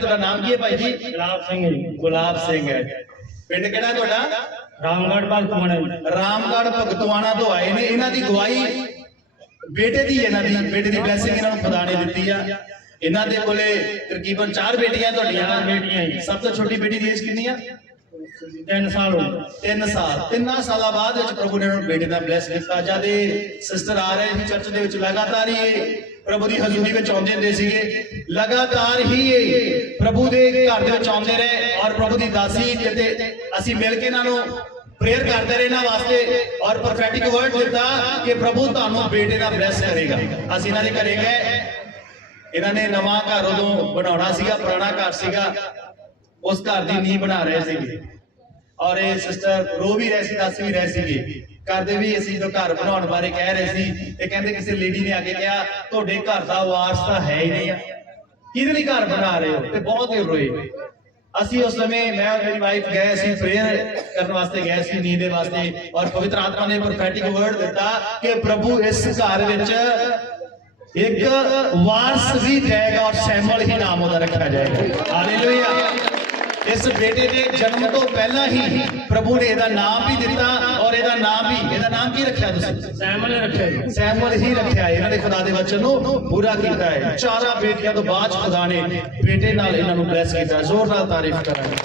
ਤੁਹਾਡਾ ਨਾਮ ਕੀ ਹੈ ਭਾਈ ਜੀ? ਗੁਲਾਬ ਸਿੰਘ ਜੀ। ਗੁਲਾਬ ਸਿੰਘ ਹੈ। ਪਿੰਡ ਕਿਹੜਾ ਹੈ ਤੁਹਾਡਾ? ਰਾਮਗੜ੍ਹ ਭਗਤਮਣ ਰਾਮਗੜ੍ਹ ਭਗਤਵਾਨਾ ਤੋਂ ਆਏ ਨੇ। ਇਹਨਾਂ ਦੀ ਗਵਾਹੀ ਬੇਟੇ ਦੀ ਹੈ ਇਹਨਾਂ ਦੀ। ਬੇਟੇ ਦੀ ਬਲੇਸਿੰਗ ਇਹਨਾਂ ਨੂੰ ਖੁਦਾ ਨੇ ਦਿੱਤੀ ਆ। ਇਹਨਾਂ ਦੇ ਕੋਲੇ ਤਕਰੀਬਨ 4 ਬੇਟੀਆਂ ਤੁਹਾਡੀਆਂ। ਚਾਰ ਬੇਟੀਆਂ ਜੀ। ਸਭ ਤੋਂ ਛੋਟੀ ਬੇਟੀ ਦੀ ਏਜ ਕਿੰਨੀ ਆ? ਤਿੰਨ ਸਾਲ ਹੋ ਗਏ। 3 ਸਾਲ। ਤਿੰਨਾਂ ਸਾਲਾਂ ਬਾਅਦ ਵਿੱਚ ਪ੍ਰਭੂ ਨੇ ਇਹਨਾਂ ਨੂੰ ਬੇਟੇ ਦਾ ਬਲੇਸ ਕੀਤਾ ਜਦ ਇਹ ਸਿਸਟਰ ਆ ਰਹੇ ਸੀ ਚਰਚ ਦੇ ਵਿੱਚ ਲਗਾਤਾਰ ਹੀ ਇਹ ਪ੍ਰਭੂ ਦੀ ਹਜ਼ੂਰੀ ਵਿੱਚ ਆਉਂਦੇ ਹੁੰਦੇ ਸੀਗੇ। ਲਗਾਤਾਰ ਹੀ ਇਹ ਪ੍ਰਭੂ ਦੇ ਘਰ ਦੇ ਵਿੱਚ ਆਉਂਦੇ ਰਹੇ ਔਰ ਪ੍ਰਭੂ ਦੀ ਦਾਸੀ ਤੇ ਅਸੀਂ ਮਿਲ ਕੇ ਇਹਨਾਂ ਨੂੰ ਪ੍ਰੇਅਰ ਕਰਦੇ ਰਹੇ ਇਹਨਾਂ ਵਾਸਤੇ ਔਰ ਪ੍ਰੋਫੈਟਿਕ ਵਰਡ ਦਿੱਤਾ ਕਿ ਪ੍ਰਭੂ ਤੁਹਾਨੂੰ ਬੇਟੇ ਨਾਲ ਬਲੇਸ ਕਰੇਗਾ। ਅਸੀਂ ਇਹਨਾਂ ਦੇ ਘਰੇ ਗਏ। ਇਹਨਾਂ ਨੇ ਨਵਾਂ ਘਰ ਉਦੋਂ ਬਣਾਉਣਾ ਸੀਗਾ, ਪੁਰਾਣਾ ਘਰ ਸੀਗਾ। ਉਸ ਘਰ ਦੀ ਨੀਂਹ ਬਣਾ ਰਹੇ ਸੀਗੇ। ਔਰ ਇਹ ਸਿਸਟਰ ਰੋ ਵੀ ਰਹੇ ਸੀ, ਦੱਸ ਵੀ ਰਹੇ ਸੀਗੇ। ਕਰਦੇ ਵੀ ਅਸੀਂ ਜਦੋਂ ਘਰ ਬਣਾਉਣ ਬਾਰੇ ਕਹਿ ਰਹੇ ਸੀ ਤੇ ਕਹਿੰਦੇ ਕਿਸੇ ਲੇਡੀ ਨੇ ਆ ਕੇ ਕਿਹਾ, ਤੁਹਾਡੇ ਘਰ ਦਾ ਵਾਰਸ ਤਾਂ ਹੈ ਹੀ ਨਹੀਂ ਆ। ਕਿਹਦੇ ਲਈ ਘਰ ਬਣਾ ਰਹੇ ਹੋ? ਤੇ ਬਹੁਤ ਹੀ ਰੋਏ। ਅਸੀਂ ਉਸ ਸਮੇਂ ਮੈਂ ਔਰ ਮੇਰੀ ਵਾਈਫ ਗਏ ਸੀ ਪ੍ਰੇਅਰ ਕਰਨ ਵਾਸਤੇ, ਗਏ ਸੀ ਨੀਂਦ ਦੇ ਵਾਸਤੇ ਔਰ ਪਵਿੱਤਰ ਆਤਮਾ ਨੇ ਪ੍ਰੋਫੈਟਿਕ ਵਰਡ ਦਿੱਤਾ ਕਿ ਪ੍ਰਭੂ ਇਸ ਘਰ ਵਿੱਚ ਇੱਕ ਵਾਰਸ ਵੀ ਜਾਏਗਾ ਔਰ ਸੈਮਲ ਹੀ ਨਾਮ ਉਹਦਾ ਰੱਖਿਆ ਜਾਏਗਾ। ਹਾਲੇਲੂਇਆ ਇਸ ਬੇਟੇ ਦੇ ਜਨਮ ਤੋਂ ਪਹਿਲਾਂ ਹੀ ਪ੍ਰਭੂ ਨੇ ਇਹਦਾ ਨਾਮ ਵੀ ਦਿੱਤਾ ਔਰ ਇਹਦਾ ਨਾਮ ਵੀ ਇਹਦਾ ਨਾਮ ਕੀ ਰੱਖਿਆ ਤੁਸੀਂ ਜੀ। ਸੈਮਲ ਹੀ ਰੱਖਿਆ ਇਹਨਾਂ ਨੇ ਖੁਦਾ ਦੇ ਵਚਨ ਨੂੰ। ਪੂਰਾ ਕੀਤਾ ਹੈ। ਚਾਰਾਂ ਬੇਟੀਆਂ ਤੋਂ ਬਾਅਦ 'ਚ ਖੁਦਾ ਨੇ ਬੇਟੇ ਨਾਲ ਇਹਨਾਂ ਨੂੰ ਬਲੈਸ ਕੀਤਾ। ਜ਼ੋਰ ਨਾਲ ਤਾਰੀਫ ਕਰਾਂਗੇ।